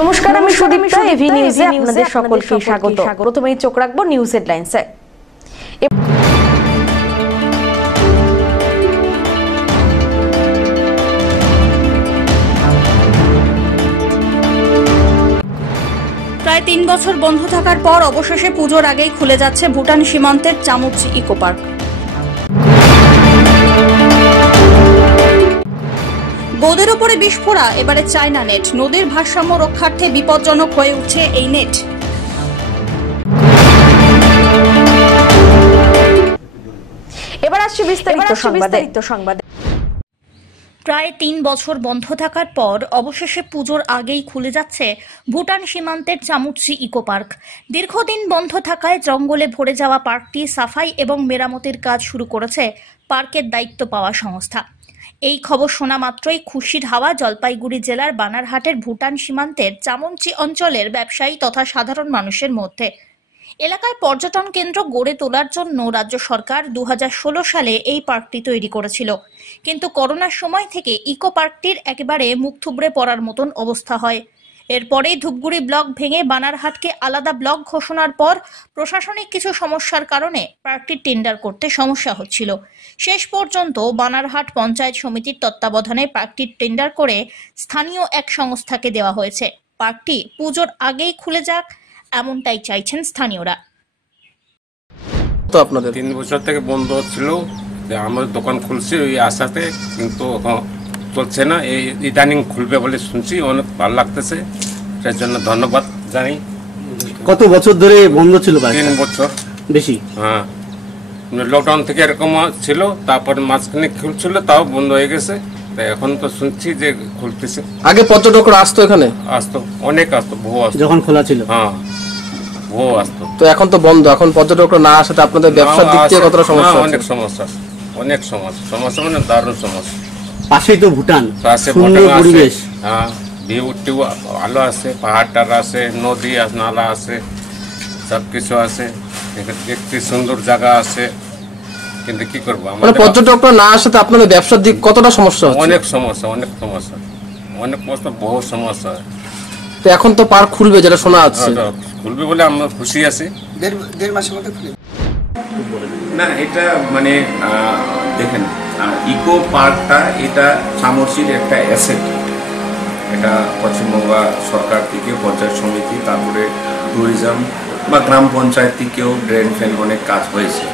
নমস্কার, আমি সুদীপ্তা। এভি নিউজে আপনাদের সকলকে স্বাগত। প্রথমেই চোখ রাখবো নিউজ হেডলাইন্সে। প্রায় ৩ বছর বন্ধ থাকার পর অবশেষে পুজোর আগেই খুলে যাচ্ছে ভুটান সীমান্তের চামুচি ইকো পার্ক। গোদের ওপরে বিস্ফোরা, এবারে চায়না নেট। নদীর ভারসাম্য রক্ষার্থে বিপজ্জনক হয়ে উঠছে এই নেট। এবার আসছে বিস্তারিত সংবাদে। প্রায় ৩ বছর বন্ধ থাকার পর অবশেষে পুজোর আগেই খুলে যাচ্ছে ভুটান সীমান্তের চামুচি ইকো পার্ক। দীর্ঘদিন বন্ধ থাকায় জঙ্গলে ভরে যাওয়া পার্কটি সাফাই এবং মেরামতির কাজ শুরু করেছে পার্কের দায়িত্ব পাওয়া সংস্থা। এই খবর শোনা মাত্রই খুশির হাওয়া জলপাইগুড়ি জেলার বানারহাটের ভুটান সীমান্তের চামুচি অঞ্চলের ব্যবসায়ী তথা সাধারণ মানুষের মধ্যে। এলাকায় পর্যটন কেন্দ্র গড়ে তোলার জন্য রাজ্য সরকার 2016 সালে এই পার্কটি তৈরি করেছিল, কিন্তু করোনার সময় থেকে ইকো পার্কটির একেবারে মুখ থুবড়ে পড়ার মতন অবস্থা হয়। এরপরেই ধূপগুড়ি ব্লক ভেঙে বানারহাটকে আলাদা ব্লক ঘোষণার পর প্রশাসনিক কিছু সমস্যার কারণে পার্কটির টেন্ডার করতে সমস্যা হচ্ছিল। শেষ পর্যন্ত বানারহাট পঞ্চায়েত সমিতির তত্ত্বাবধানে পার্কটির টেন্ডার করে স্থানীয় এক সংস্থাকে দেওয়া হয়েছে। পার্কটি পুজোর আগেই খুলে যাক, এমনটাই চাইছেন স্থানীয়রা। তো আপনাদের 3 বছর থেকে বন্ধ ছিল, আমাদের দোকান খুলছে ওই আশাতে, কিন্তু চলছে না। এই ইদানিং খুলবে বলে শুনছি, অনেক ভালো লাগতেছে, তার জন্য ধন্যবাদ জানাই। কত বছর ধরে বন্ধ ছিল? 3 বছর বেশি। হ্যাঁ, লকডাউন থেকে এরকম ছিল, তারপর মাঝখানে খুলছিল, তাও বন্ধ হয়ে গেছে। এখন তো শুনছি যে খুলতেছে। আগে পর্যটকরা আসতো এখানে? আসতো, অনেক আসতো, বহু আসতো যখন খোলা ছিল। হ্যাঁ, বহু আসতো। তো এখন তো বন্ধ, এখন পর্যটকরা না আসাতে আপনাদের ব্যবসার দিক থেকে কতটা সমস্যা? অনেক সমস্যা, অনেক সমস্যা মানে দারুণ সমস্যা। পাশেই তো ভুটান, পাশে ভুটান আছে। হ্যাঁ, ভিউ টিউ ভালো আছে, পাহাড় টাড় আছে, নদী নালা আছে, সব কিছু আছে, দেখতে সুন্দর জায়গা আছে, কিন্তু কি করবো, মানে পর্যটকরা না আসাতে আপনাদের ব্যবসার দিক কতটা সমস্যা? অনেক সমস্যা, বহু সমস্যা। তো এখন তো পার্ক খুলবে যেটা শোনা যাচ্ছে, খুলবে বলে আমরা খুশি আছি। দেড় মাসের মধ্যে খুলবে না, এটা মানে দেখেন, ইকো পার্কটা এটা চামুচির একটা অ্যাসেট। এটা পশ্চিমবঙ্গ সরকার থেকে পঞ্চায়েত সমিতি, তারপরে ট্যুরিজম বা গ্রাম পঞ্চায়েত থেকেও ড্রেন ফ্যান অনেক কাজ হয়েছে।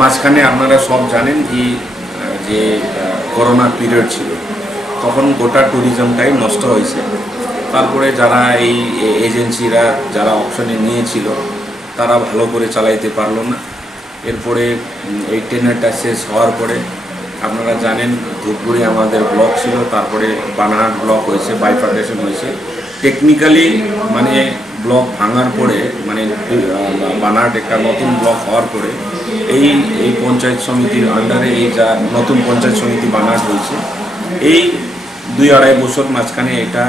মাঝখানে আপনারা সব জানেন কি যে করোনা পিরিয়ড ছিল, তখন গোটা ট্যুরিজমটাই নষ্ট হয়েছে। তারপরে যারা এই এজেন্সিরা যারা অপশনে নিয়েছিল তারা ভালো করে চালাইতে পারলো না। এরপরে এই টেন্ডারটা শেষ হওয়ার পরে আপনারা জানেন ধূপগুড়ি আমাদের ব্লক ছিল, তারপরে বানারহাট ব্লক হয়েছে, বাইফার্কেশন হয়েছে। টেকনিক্যালি মানে ব্লক ভাঙার পরে, মানে বানারহাট একটা নতুন ব্লক হওয়ার পরে এই পঞ্চায়েত সমিতির আন্ডারে এই যা নতুন পঞ্চায়েত সমিতি বানারহাট হয়েছে, এই 2-2.5 বছর মাঝখানে এটা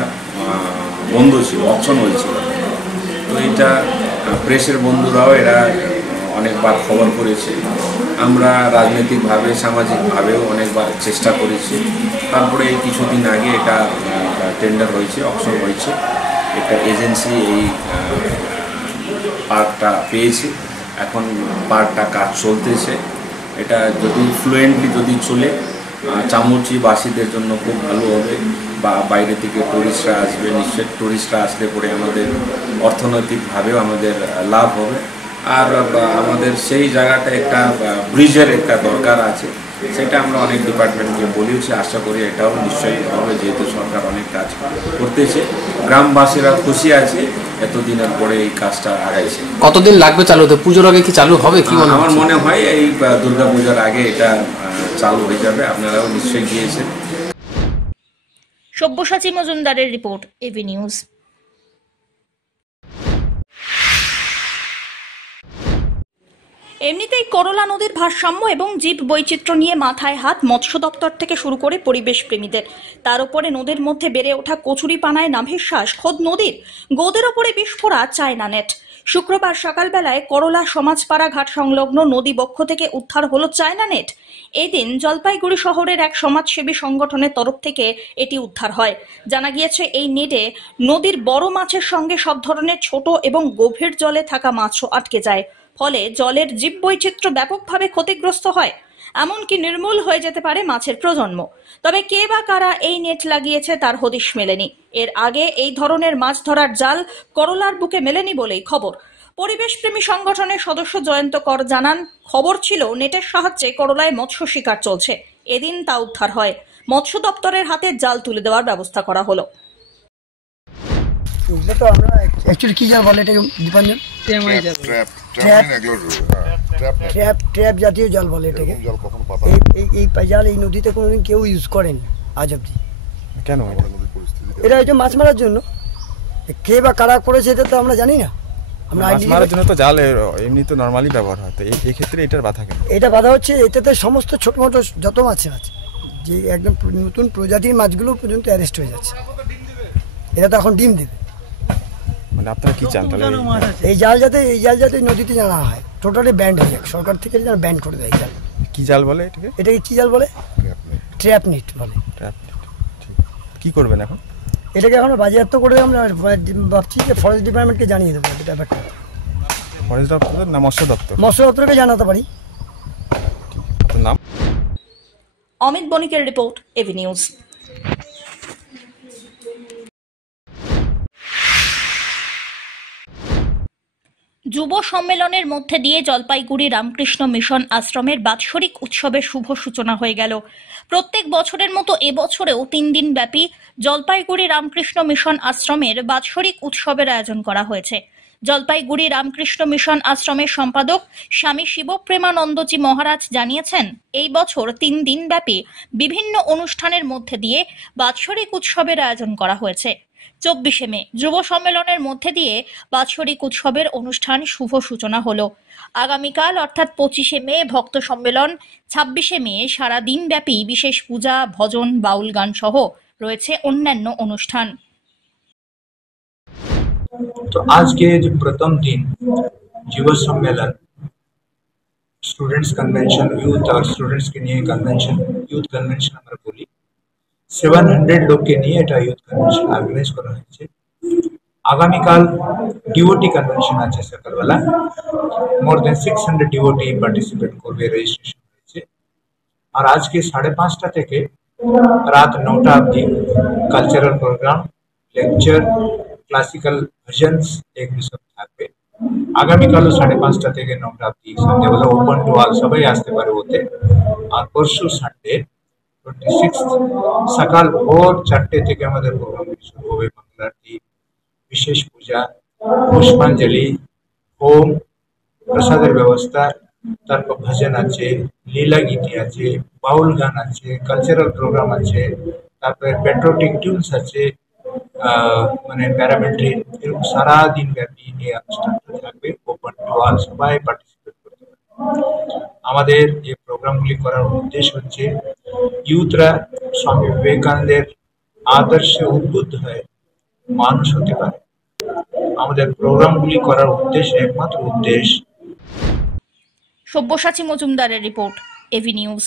বন্ধ ছিল, অপশন হয়েছিল। তো এটা প্রেসের বন্ধুরাও এরা অনেকবার খবর করেছে, আমরা রাজনৈতিকভাবে সামাজিকভাবেও অনেকবার চেষ্টা করেছি। তারপরে কিছুদিন আগে এটা টেন্ডার হয়েছে, অপশন হয়েছে, একটা এজেন্সি এই পার্কটা পেয়েছে। এখন পার্কটা কাজ চলতেছে। এটা যদি ফ্লুয়েন্টলি যদি চলে, চামুচিবাসীদের জন্য খুব ভালো হবে, বা বাইরে থেকে টুরিস্টরা আসবে। নিশ্চয় টুরিস্টরা আসলে পরে আমাদের অর্থনৈতিকভাবেও আমাদের লাভ হবে। আর আমাদের সেই জায়গাটা একটা ব্রিজের একটা দরকার আছে, সেটা আমরা অনেক ডিপার্টমেন্টকে বলেছি। আশা করি এটাও নিশ্চয়ই হবে, যেহেতু সরকার অনেক কাজ করতেছে। গ্রামবাসীরা খুশি আছে, এতদিনের পরে এই কাজটা আগাইছে। কতদিন লাগবে চালু হতে? পুজোর আগে কি চালু হবে? কি আমার মনে হয় এই দুর্গাপূজার আগে এটা চালু হয়ে যাবে। আপনারাও নিশ্চয়ই গিয়েছেন। সব্যসাচী মজুমদারের রিপোর্ট, এভি নিউজ। এমনিতেই করলা নদীর ভারসাম্য এবং জীব বৈচিত্র্য নিয়ে মাথায় হাত মৎস্য দপ্তর থেকে শুরু করে পরিবেশ প্রেমীদের। তার উপরে নদীর মধ্যে বেড়ে ওঠা কচুরিপানায় নাভিশ্বাস খোদ নদীর। গোদের ওপরে বিস্ফোরা চায়না নেট। শুক্রবার সকালবেলায় করলা সমাজপাড়া ঘাট সংলগ্ন নদী বক্ষ থেকে উদ্ধার হলো চায়না নেট। এদিন জলপাইগুড়ি শহরের এক সমাজসেবী সংগঠনের তরফ থেকে এটি উদ্ধার হয়। জানা গিয়েছে এই নেটে নদীর বড় মাছের সঙ্গে সব ধরনের ছোট এবং গভীর জলে থাকা মাছও আটকে যায়। ফলে জলের জীববৈচিত্র্য ব্যাপকভাবে ক্ষতিগ্রস্ত হয়, এমনকি নির্মূল হয়ে যেতে পারে মাছের প্রজন্ম। তবে কে বা কারা এই নেট লাগিয়েছে তার হদিশ মেলেনি। এর আগে এই ধরনের মাছ ধরার জাল করলার বুকে মেলেনি বলেই খবর। পরিবেশপ্রেমী সংগঠনের সদস্য জয়ন্ত কর জানান, খবর ছিল নেটের সাহায্যে করলায় মৎস্য শিকার চলছে। এদিন তা উদ্ধার হয়। মৎস্য দপ্তরের হাতে জাল তুলে দেওয়ার ব্যবস্থা করা হলো। তো আমরা অ্যাকচুয়ালি কি জাল বলে এটাকে দীপাঞ্জন? ট্র্যাপ জাতীয় জাল বলে এটাকে। এই জাল এই নদীতে কোনোদিন কেউ ইউজ করেনি আজ অব্দি। কেন? এটা হচ্ছে মাছ মারার জন্য। কে বা কারা করেছে এটা তো আমরা জানি না। আমরা মাছ মারার জন্য তো জাল এমনি তো নরমালি ব্যবহার হয়, তো এই ক্ষেত্রে এটার বাধা কেন? এটা বাধা হচ্ছে এটাতে সমস্ত ছোট মোটো যত মাছ আছে, যে একদম নতুন প্রজাতির মাছগুলো পর্যন্ত অ্যারেস্ট হয়ে যাচ্ছে। এটা তো এখন ডিম দেবে। মানে আপনারা কি চান তাহলে? এই জাল যাতে নদীতে জানা হয়, টোটালি ব্যান্ড হয়ে যাক, সরকার থেকে যেন ব্যান্ড করে দেয়। জাল কি জাল বলে এটাকে কি জাল বলে? ট্র্যাপ নেট বলে। কি করবেন এখন? এটাকে এখন বাজেয়াপ্ত করে আমরা ভাবছি যে ফরেস্ট ডিপার্টমেন্টকে জানিয়ে দেবো এটা ব্যাপারটা। ফরেস্ট দপ্তর না মৎস্য দপ্তর? মৎস্য দপ্তরকে জানাতে পারি। আপনার নাম? অমিত বণিকের রিপোর্ট, এভি নিউজ। যুব সম্মেলনের মধ্যে দিয়ে জলপাইগুড়ি রামকৃষ্ণ মিশন আশ্রমের বাৎসরিক উৎসবের শুভ সূচনা হয়ে গেল। প্রত্যেক বছরের মতো এবছরেও 3 দিন ব্যাপী জলপাইগুড়ি রামকৃষ্ণ মিশন আশ্রমের বাৎসরিক উৎসবের আয়োজন করা হয়েছে। জলপাইগুড়ি রামকৃষ্ণ মিশন আশ্রমের সম্পাদক স্বামী শিবপ্রেমানন্দজি মহারাজ জানিয়েছেন, এই বছর 3 দিন ব্যাপী বিভিন্ন অনুষ্ঠানের মধ্যে দিয়ে বাৎসরিক উৎসবের আয়োজন করা হয়েছে। 24শে মে যুব সম্মেলনের মধ্যে দিয়ে বাৎসরিক উৎসবের অনুষ্ঠান শুভ সূচনা হলো। আগামীকাল অর্থাৎ 25শে মে ভক্ত সম্মেলন, 26শে মে সারা দিন ব্যাপী বিশেষ পূজা, ভজন, বাউল গান সহ রয়েছে অন্যান্য অনুষ্ঠান। तो आज के जो प्रथम दिन युव सम्मेलन, स्टूडेंट्स कन्वेंशन, यूथ और स्टूडेंट्स के लिए कन्वेंशन, यूथ कन्वेंशन আমরা বলি। 700 লোক के নিয়ে এটা यूथ कन्वेंशन অর্গানাইজ করা হয়েছে। আগামীকাল ডিওটি কনভেনশন আছে সকালবেলা। মোর দেন 600 ডিওটি পার্টিসিপেট করবে, রেজিস্ট্রেশন হয়েছে। আর আজকে 5:30টা থেকে রাত 9টা অবধি cultural programme, lecture, classical bhajans এগুলো সব থাকবে। আগামীকালও 5:30টা থেকে 9টা অবধি সন্ধ্যাবেলা ওপেন টু অল, সবাই আসতে পারে ওতে। আর পরশু সানডে 26 সকাল ভোর 4টে থেকে আমাদের প্রোগ্রাম শুরু হবে। বাংলা আরতি, বিশেষ পূজা, পুষ্পাঞ্জলি, হোম, প্রসাদের ব্যবস্থা, তারপর ভজন আছে, লীলা গীতি আছে, বাউল গান আছে, কালচারাল প্রোগ্রাম আছে, তারপরে পেট্রোটিক টিউনস আছে, মানে প্যারামিলিটারি, এরকম সারা দিন ব্যাপী এই অনুষ্ঠানটা থাকবে। ওপেন টু অল, সবাই পার্টিসিপেট করতে পারে। আমাদের এই প্রোগ্রামগুলি করার উদ্দেশ্য হচ্ছে ইউথরা স্বামী বিবেকানন্দের আদর্শে উদ্বুদ্ধ হয়ে মানুষ হতে পারে। আমাদের প্রোগ্রামগুলি করার উদ্দেশ্য, একমাত্র উদ্দেশ্য। সব্যসাচী মজুমদারের রিপোর্ট, এভি নিউজ।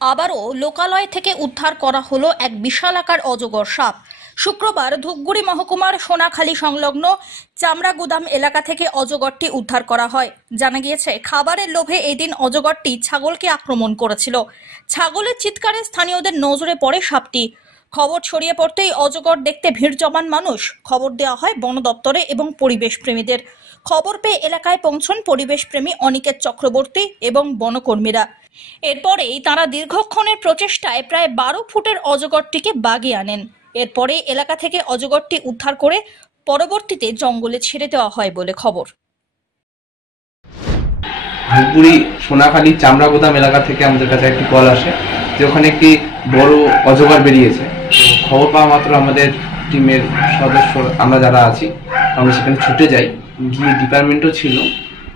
আবারও লোকালয় থেকে উদ্ধার করা হলো এক বিশালাকার অজগর সাপ। শুক্রবার ধূপগুড়ি মহকুমার সোনাখালী সংলগ্ন চামড়া গুদাম এলাকা থেকে অজগরটি উদ্ধার করা হয়। জানা গিয়েছে, খাবারের লোভে এদিন অজগরটি ছাগলকে আক্রমণ করেছিল। ছাগলের চিৎকারে স্থানীয়দের নজরে পড়ে সাপটি। খবর ছড়িয়ে পড়তেই অজগর দেখতে ভিড় জমান মানুষ। খবর দেওয়া হয় বন দপ্তরে এবং পরিবেশ প্রেমীদের। খবর পেয়ে এলাকায় পৌঁছন পরিবেশ প্রেমী অনিকেত চক্রবর্তী এবং বনকর্মীরা। এরপরেই তারা দীর্ঘক্ষণের প্রচেষ্টায় প্রায় 12 ফুটের অজগরটিকে বাগে আনেন। এরপরে এলাকা থেকে অজগরটি উদ্ধার করে পরবর্তীতে জঙ্গলে ছেড়ে দেওয়া হয় বলে খবর। ধূপগুড়ি সোনাখালী চামড়া গোদাম এলাকা থেকে আমাদের কাছে একটি কল আসে যে ওখানে একটি বড় অজগর বেরিয়েছে। খবর পাওয়া মাত্র আমাদের টিমের সদস্য, আমরা যারা আছি, আমরা সেখানে ছুটে যাই। গিয়ে ডিপার্টমেন্টও ছিল,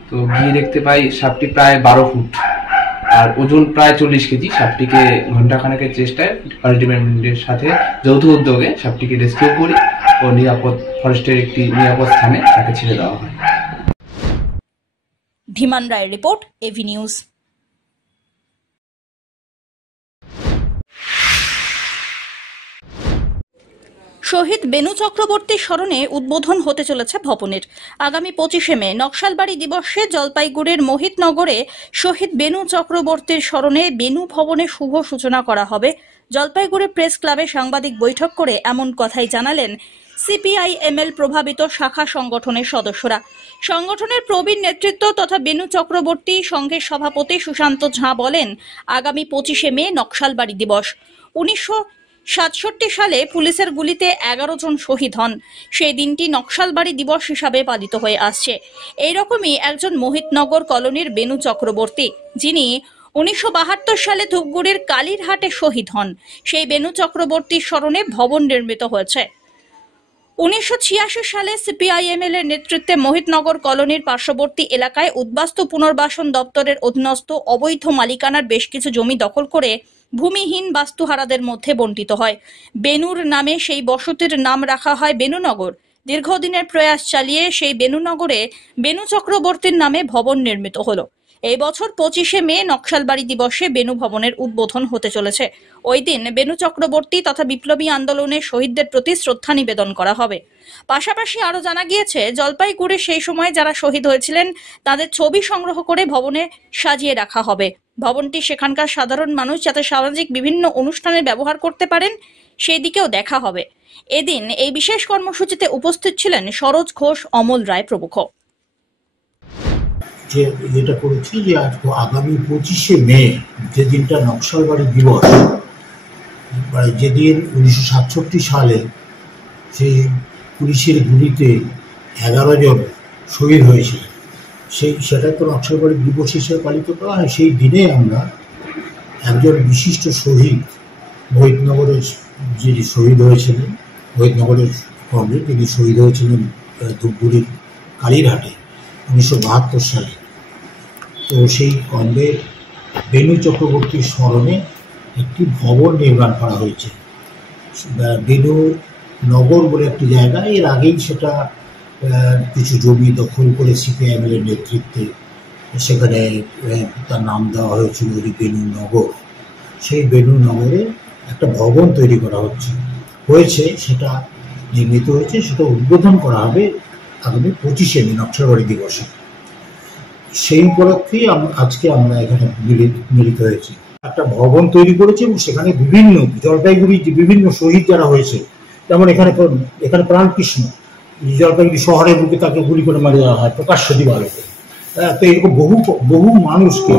তো গিয়ে দেখতে পাই সাপটি প্রায় 12 ফুট আর ওজন প্রায় 40 কেজি। সাপটিকে ঘন্টাখানেকের চেষ্টায় ফরেস্ট ডিপার্টমেন্টের সাথে যৌথ উদ্যোগে সাপটিকে রেস্কিউ করি ও নিরাপদ ফরেস্টের একটি নিরাপদ স্থানে তাকে ছেড়ে দেওয়া হয়। ধীমান রায়ের রিপোর্ট, এভি নিউজ। শহীদ বেনু চক্রবর্তীর স্মরণে উদ্বোধন হতে চলেছে ভবনের। আগামী 25শে মে নকশালবাড়ি দিবসে জলপাইগুড়ির মোহিতনগরে শহীদ বেনু চক্রবর্তীর স্মরণে বেনু ভবনের শুভ সূচনা করা হবে। জলপাইগুড়ি প্রেস ক্লাবে সাংবাদিক বৈঠক করে এমন কথাই জানালেন সিপিআইএমএল প্রভাবিত শাখা সংগঠনের সদস্যরা। সংগঠনের প্রবীণ নেতৃত্ব তথা বেনু চক্রবর্তী সংঘের সভাপতি সুশান্ত ঝা বলেন, আগামী 25শে মে নকশালবাড়ি দিবস। 1967 সালে পুলিশের গুলিতে 11 জন শহীদ হন। সেই দিনটি নকশালবাড়ি দিবস হিসাবে পালিত হয়ে আসছে। এইরকমই একজন মোহিতনগর কলোনির বেনু চক্রবর্তী, যিনি 1972 সালে ধূপগুড়ির কালীরহাটে শহীদ হন। সেই বেনু চক্রবর্তীর স্মরণে ভবন নির্মিত হয়েছে। 1986 সালে সিপিআইএমএল এর নেতৃত্বে মোহিতনগর কলোনির পার্শ্ববর্তী এলাকায় উদ্বাস্তু পুনর্বাসন দপ্তরের অধীনস্থ অবৈধ মালিকানার বেশ কিছু জমি দখল করে ভূমিহীন বাস্তুহারাদের মধ্যে বণ্টিত হয়। বেনুর নামে সেই বসতির নাম রাখা হয় বেনুনগর। দীর্ঘদিনের প্রয়াস চালিয়ে সেই বেনুনগরে বেনু চক্রবর্তীর নামে ভবন নির্মিত হলো। এই বছর 25শে মে নকশালবাড়ি দিবসে বেনু ভবনের উদ্বোধন হতে চলেছে। ওই দিন বেনু চক্রবর্তী তথা বিপ্লবী আন্দোলনের শহীদদের প্রতি শ্রদ্ধা নিবেদন করা হবে। পাশাপাশি আরো জানা গিয়েছে, জলপাইগুড়ি সেই সময় যারা শহীদ হয়েছিলেন তাদের ছবি সংগ্রহ করে ভবনে সাজিয়ে রাখা হবে। ভবনটি সেখানকার সাধারণ মানুষ যাতে সামাজিক বিভিন্ন অনুষ্ঠানে ব্যবহার করতে পারেন সেই দিকেও দেখা হবে। এদিন এই বিশেষ কর্মসূচিতে উপস্থিত ছিলেন সরোজ ঘোষ, অমল রায় প্রমুখ। যে যেটা করেছি যে আগামী 25শে মে যে দিনটা নকশালবাড়ি দিবস, যেদিন 1967 সালে সেই পুলিশের গুলিতে 11 জন শহীদ হয়েছিল, সেটা তো নকশালবাড়ি দিবস হিসেবে পালিত করা হয়। সেই দিনে আমরা একজন বিশিষ্ট শহীদ মোহিতনগরের যিনি শহীদ হয়েছিলেন, মোহিতনগরের কর্মে তিনি শহীদ হয়েছিলেন ধূপগুড়ির কালীরহাটে 1972 সালে। তো সেই কর্মে বেনু চক্রবর্তীর স্মরণে একটি ভবন নির্মাণ করা হয়েছে বেনু নগর বলে একটি জায়গা। এর আগেই সেটা কিছু জমি দখল করে সিপিআইএমএল এর নেতৃত্বে সেখানে তার নাম দেওয়া হয়েছিল বেনু নগর। সেই বেনু নগরে একটা ভবন তৈরি করা হয়েছে, সেটা নির্মিত হয়েছে, সেটা উদ্বোধন করা হবে আগামী 25শে মে নকশালবাড়ি দিবসে। সেই উপলক্ষেই আজকে আমরা এখানে মিলিত হয়েছি। একটা ভবন তৈরি করেছে এবং সেখানে বিভিন্ন জলপাইগুড়ির যে বিভিন্ন শহীদ যারা হয়েছে, যেমন এখানে প্রাণকৃষ্ণ জলপাইগুড়ি শহরের বুকে তাকে গুলি করে মারা দেওয়া হয় প্রকাশ্য দিবালোকে। তো এরকম বহু মানুষকে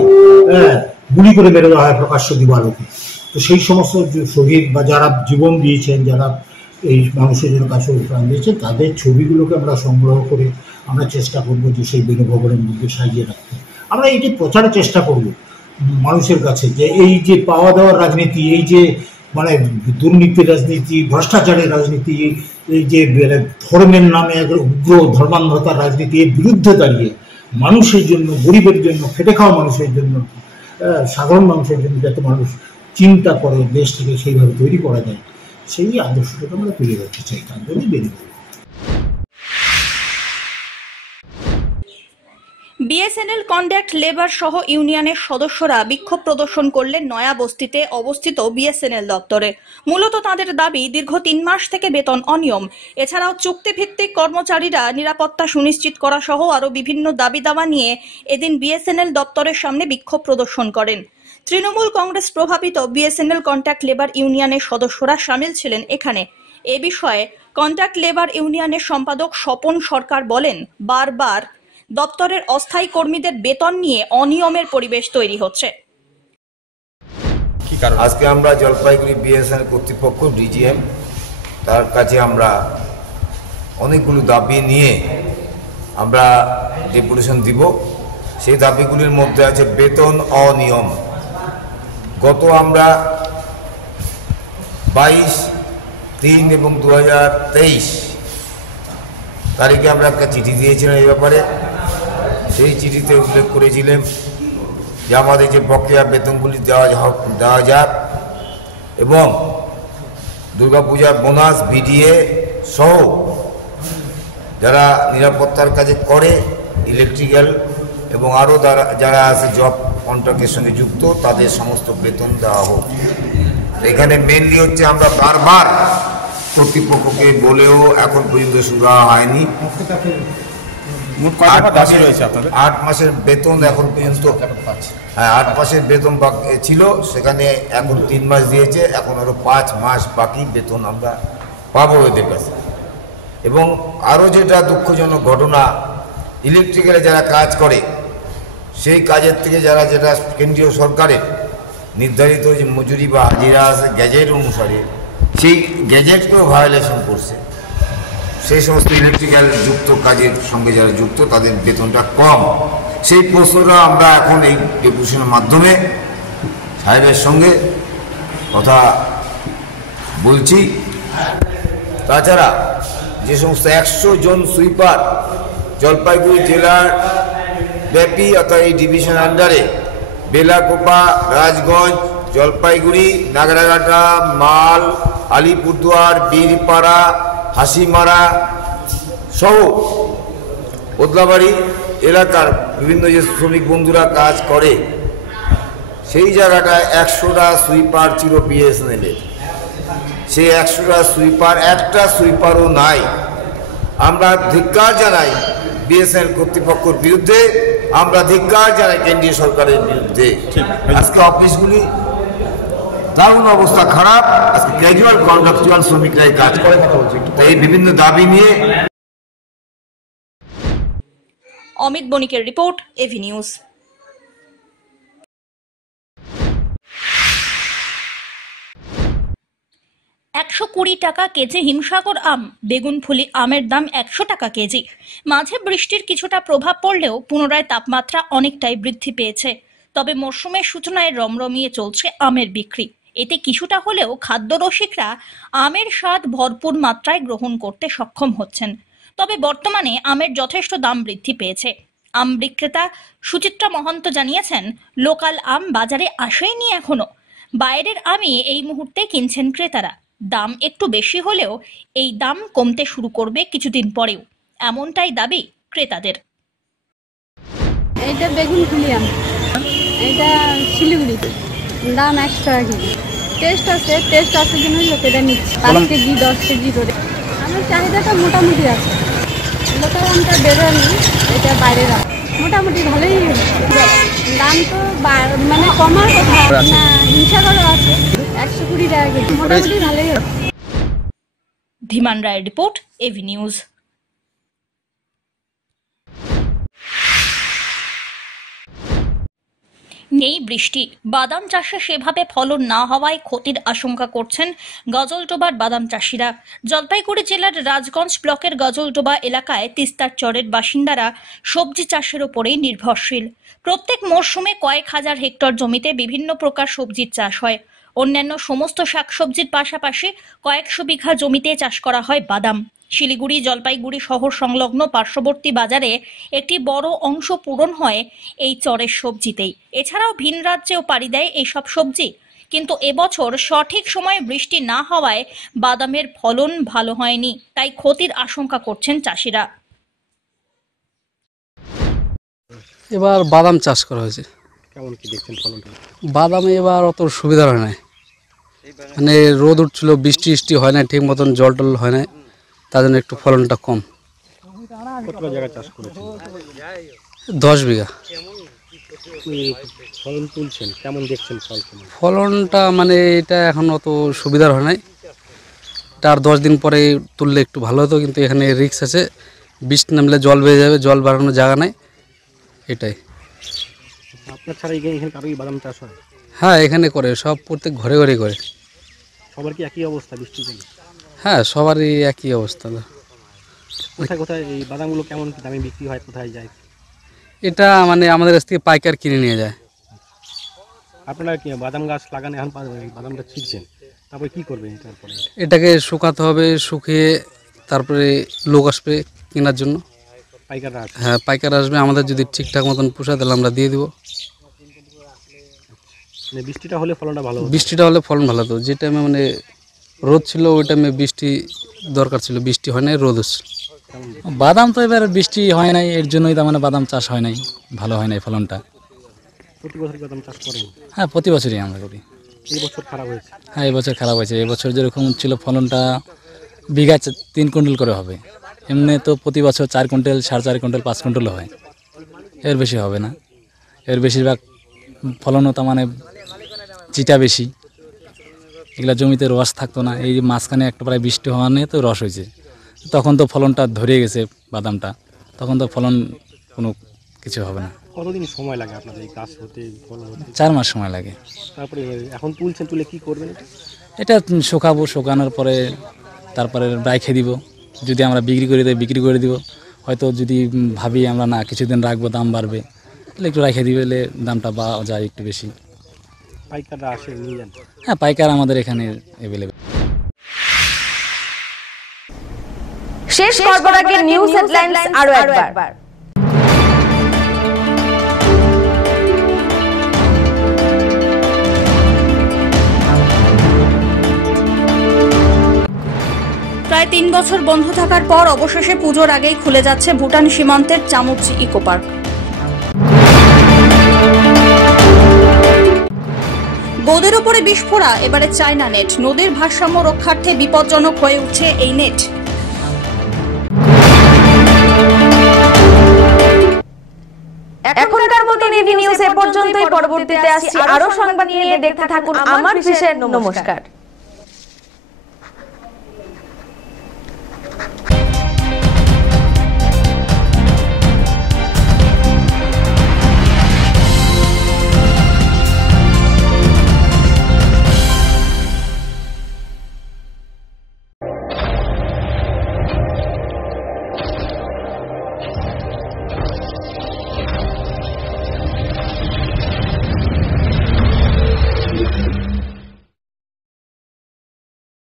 গুলি করে মেরে দেওয়া হয় প্রকাশ্য দিবালোকে। তো সেই সমস্ত শহীদ বা যারা জীবন দিয়েছেন, যারা এই মানুষের জন্য কাছে প্রাণ দিয়েছেন, তাদের ছবিগুলোকে আমরা সংগ্রহ করে আমরা চেষ্টা করবো যে সেই বেনু ভবনের মধ্যে সাজিয়ে রাখতে। আমরা এটি প্রচারের চেষ্টা করব মানুষের কাছে, যে এই যে পাওয়া দেওয়ার রাজনীতি, এই যে মানে দুর্নীতির রাজনীতি, ভ্রষ্টাচারের রাজনীতি, এই যে ধর্মের নামে উগ্র ধর্মান্ধতার রাজনীতি, এর বিরুদ্ধে দাঁড়িয়ে মানুষের জন্য, গরিবের জন্য, খেটে খাওয়া মানুষের জন্য, সাধারণ মানুষের জন্য যাতে মানুষ চিন্তা করে দেশটাকে সেইভাবে তৈরি করা যায়, সেই আদর্শটাকে আমরা তুলে ধরতে চাই। তার জন্য বেনু। বিএসএনএল কন্ট্রাক্ট লেবার সহ ইউনিয়নের সদস্যরা বিক্ষোভ প্রদর্শন করলেন নয়াবস্তিতে অবস্থিত বিএসএনএল দপ্তরে। মূলত তাদের দাবি, দীর্ঘ 3 মাস থেকে বেতন অনিয়ম, এছাড়াও চুক্তিভিত্তিক কর্মচারীরা নিরাপত্তা সুনিশ্চিত করা সহ আরও বিভিন্ন দাবি দাওয়া নিয়ে এদিন বিএসএনএল দপ্তরের সামনে বিক্ষোভ প্রদর্শন করেন। তৃণমূল কংগ্রেস প্রভাবিত বিএসএনএল কন্ট্রাক্ট লেবার ইউনিয়নের সদস্যরা সামিল ছিলেন এখানে। এ বিষয়ে কন্ট্রাক্ট লেবার ইউনিয়নের সম্পাদক স্বপন সরকার বলেন, বারবার দপ্তরের অস্থায়ী কর্মীদের বেতন নিয়ে অনিয়মের পরিবেশ তৈরি হচ্ছে। আজকে আমরা জলপাইগুড়ি বিএসএনএল কর্তৃপক্ষ ডিজিএম তার কাছে আমরা অনেকগুলো দাবি নিয়ে আমরা ডেপুটেশন দিব। সেই দাবিগুলির মধ্যে আছে বেতন অনিয়ম। গত আমরা 22/3 এবং 2023 তারিখে আমরা একটা চিঠি দিয়েছিলাম এই ব্যাপারে। সেই চিঠিতে উল্লেখ করেছিলাম যে আমাদের যে বকেয়া বেতনগুলি দেওয়া যাক এবং দুর্গাপূজার বোনাস বিডিএ সহ যারা নিরাপত্তার কাজে করে ইলেকট্রিক্যাল এবং আরও যারা আছে জব কন্ট্রাক্টের সঙ্গে যুক্ত তাদের সমস্ত বেতন দেওয়া হোক। এখানে মেনলি হচ্ছে আমরা বারবার কর্তৃপক্ষকে বলেও এখন পর্যন্ত শুরু হয়নি। 8 মাসের বেতন এখন পর্যন্ত, হ্যাঁ 8 মাসের বেতন ছিল, সেখানে এখন 3 মাস দিয়েছে, এখন আরও 5 মাস বাকি বেতন আমরা পাবো এদের কাছে। এবং আরও যেটা দুঃখজনক ঘটনা, ইলেকট্রিক্যালে যারা কাজ করে সেই কাজের থেকে যেটা কেন্দ্রীয় সরকারের নির্ধারিত যে মজুরি বা হাজিরা আছে গ্যাজেট অনুসারে, সেই গ্যাজেটকেও ভায়োলেশন করছে। সেই সমস্ত ইলেকট্রিক্যাল যুক্ত কাজের সঙ্গে যারা যুক্ত তাদের বেতনটা কম। সেই প্রশ্নটা আমরা এখন এই ডেপুটেশনের মাধ্যমে সাহেবের সঙ্গে কথা বলছি। তাছাড়া যে সমস্ত 100 জন সুইপার জলপাইগুড়ি জেলার ব্যাপী অর্থাৎ এই ডিভিশন আন্ডারে বেলাকোপা, রাজগঞ্জ, জলপাইগুড়ি, নাগরাঘাটা, মাল, আলিপুরদুয়ার, বীরপাড়া, হাসিমারা সহ ওদলাবাড়ি এলাকার বিভিন্ন যে শ্রমিক বন্ধুরা কাজ করে সেই জায়গাটায় 100টা সুইপার ছিল বিএসএনএলের। সেই 100টা সুইপার, একটা সুইপারও নাই। আমরা ধিক্কার জানাই বিএসএনএল কর্তৃপক্ষের বিরুদ্ধে, আমরা ধিক্কার জানাই কেন্দ্রীয় সরকারের বিরুদ্ধে। আজকে অফিসগুলি দারুণ অবস্থা খারাপ, আজকে ক্যাজুয়াল কন্ট্রাকচুয়াল শ্রমিকরাই কাজ করে। তাই এই বিভিন্ন দাবি নিয়ে অমিত বণিকের রিপোর্ট, এভি নিউজ। $120 টাকা কেজি হিমসাগর আম, বেগুনফুলি আমের দাম 100 টাকা কেজি। মাঝে বৃষ্টির কিছুটা প্রভাব পড়লেও পুনরায় তাপমাত্রা অনেকটাই বৃদ্ধি পেয়েছে। তবে মরশুমের সূচনায় রমরমিয়ে চলছে আমের বিক্রি। এতে কিছুটা হলেও খাদ্যরসিকরা আমের স্বাদ ভরপুর মাত্রায় গ্রহণ করতে সক্ষম হচ্ছেন। তবে বর্তমানে আমের যথেষ্ট দাম বৃদ্ধি পেয়েছে। আম বিক্রেতা সুচিত্রা মহন্ত জানিয়েছেন, লোকাল আম বাজারে আসেনি এখনো। বাইরের আমই এই মুহূর্তে কিনছেন ক্রেতারা। দাম একটু বেশি হলেও এই দাম কমতে শুরু করবে কিছুদিন পরেও, এমনটাই দাবি ক্রেতাদের। এইটা বেগুনফুলি আম, এটা শিলিগুড়িতে, দাম 100 টাকা কেজি। টেস্ট আছে জন্য লোকেরা নিচ্ছে 5 কেজি 10 কেজি করে। আমার চাহিদাটা মোটামুটি আছে। লোকাল আমটা বেরোয়নি, এটা বাইরের আম, মোটামুটি ভালোই। দাম তো মানে কমার কথা না, হিমসাগরও আছে 120 টাকা কেজি, মোটামুটি ভালোই। ধীমান রায়ের রিপোর্ট, এভি নিউজ। নেই বৃষ্টি, বাদাম চাষে সেভাবে ফলন না হওয়ায় ক্ষতির আশঙ্কা করছেন গজলডোবার বাদাম চাষিরা। জলপাইগুড়ি জেলার রাজগঞ্জ ব্লকের গজলডোবা এলাকায় তিস্তার চরের বাসিন্দারা সবজি চাষের ওপরেই নির্ভরশীল। প্রত্যেক মরশুমে কয়েক হাজার হেক্টর জমিতে বিভিন্ন প্রকার সবজির চাষ হয়। অন্যান্য সমস্ত শাকসবজির পাশাপাশি কয়েকশো বিঘা জমিতে চাষ করা হয় বাদাম। শিলিগুড়ি, জলপাইগুড়ি শহর সংলগ্ন পার্শ্ববর্তী বাজারে একটি বড় অংশ পূরণ হয় এই চরের সবজিতেই। এছাড়াও ভিন রাজ্যেও পাড়ি দেয় এইসব সবজি। কিন্তু এবছর সঠিক সময়ে বৃষ্টি না হওয়ায় বাদামের ফলন ভালো হয়নি, তাই ক্ষতির আশঙ্কা করছেন চাষিরা। এবার বাদাম চাষ করা হয়েছে। কেমন কি দেখছেন ফলনটা? বাদামে এবার অত সুবিধা হয় না, মানে রোদ উঠছিল, বৃষ্টি হয় না ঠিক মতন, জল টল হয় না, তার জন্য একটু ফলনটা কম। কতটা জায়গা চাষ করেছেন? 10 বিঘা। ফলন তুলছেন, কেমন দেখছেন ফলনটা? মানে এটা এখন অত সুবিধার হয় নাই, এটা আর 10 দিন পরে তুললে একটু ভালো হতো, কিন্তু এখানে রিস্ক আছে, বৃষ্টি নামলে জল বেড়ে যাবে, জল বাড়ানোর জায়গা নাই, এটাই। আপনার ছাড়া এখানে কারো বাদাম চাষ হয়? হ্যাঁ, এখানে করে, সব প্রত্যেক ঘরে ঘরে করে। সবার কি একই অবস্থা বৃষ্টির জন্য? হ্যাঁ, সবারই একই অবস্থা। কোথায় কোথায় এই বাদামগুলো কেমন দামে বিক্রি হয়, কোথায় যায়? এটা মানে আমাদের কাছ থেকে পাইকার কিনে নিয়ে যায়। আপনারা কি বাদাম গাছ লাগানো, এখন বাদামটা ছিঁড়ছেন, তারপরে কি করবেন? তারপরে এটাকে শুকাতে হবে, শুকিয়ে তারপরে লোক আসবে কেনার জন্য। পাইকাররা আসবে? হ্যাঁ, পাইকার আসবে, আমাদের যদি ঠিকঠাক মতন পোষায় তাহলে আমরা দিয়ে দেবো। মানে বৃষ্টিটা হলে ফলনটা ভালো হতো। বৃষ্টিটা হলে ফলন ভালো হতো। যে টাইমে মানে রোদ ছিল ওই টাইমে বৃষ্টি দরকার ছিল, বৃষ্টি হয় নাই, রোদ হচ্ছে। বাদাম তো এবার বৃষ্টি হয় নাই, এর জন্যই তার মানে বাদাম চাষ হয় নাই, ভালো হয় নাই ফলনটা। প্রতি বছর বাদাম চাষ করেন? হ্যাঁ, প্রতি বছরই আমরা করি। এই বছর খারাপ হয়েছে? হ্যাঁ, এই বছর খারাপ হয়েছে। এবছর যেরকম ছিল ফলনটা বিঘা 3 কুইন্টাল করে হবে, এমনি তো প্রতি বছর 4 কুইন্টাল, 4.5 কুইন্টাল, 5 কুইন্টাল হয়, এর বেশি হবে না। এর বেশিরভাগ ফলনও তার মানে চিটা বেশি, এগুলা জমিতে রস থাকতো না। এই যে মাঝখানে একটা প্রায় বৃষ্টি হওয়া নিয়ে তো রস হয়েছে, তখন তো ফলনটা ধরে গেছে বাদামটা, তখন তো ফলন কোনো কিছু হবে না। কতদিন সময় লাগে আপনাদের এই গাছ হতে, ফল হতে? 4 মাস সময় লাগে। তারপরে এখন তুলছেন, তুলে কি করবেন এটা? এটা শুকাবো, শুকানোর পরে তারপরে রাইখে দিব। যদি আমরা বিক্রি করে দেয় বিক্রি করে দিব, হয়তো যদি ভাবি আমরা না কিছুদিন রাখবো দাম বাড়বে, তাহলে একটু রাইখে দিলে দামটা পাওয়া যায় একটু বেশি। পাইকাররা আসে নিয়ে যান? হ্যাঁ, পাইকার আমাদের এখানে অ্যাভেলেবেল। শেষ করবার আগে নিউজ হেডলাইন্স আরো একবার। প্রায় 3 বছর বন্ধ থাকার পর অবশেষে পুজোর আগেই খুলে যাচ্ছে ভুটান সীমান্তের চামুচি ইকো পার্ক। বোদের ওপরে বিস্ফোরা, এবারে চায়না নেট। নদীর ভারসাম্য রক্ষার্থে বিপজ্জনক হয়ে উঠছে এই নেট। এখনকার মতো নিউজ এ পর্যন্তই। পরবর্তীতে আসছি আরো সংবাদ নিয়ে, দেখতে থাকুন আমার বিশেষ। নমস্কার।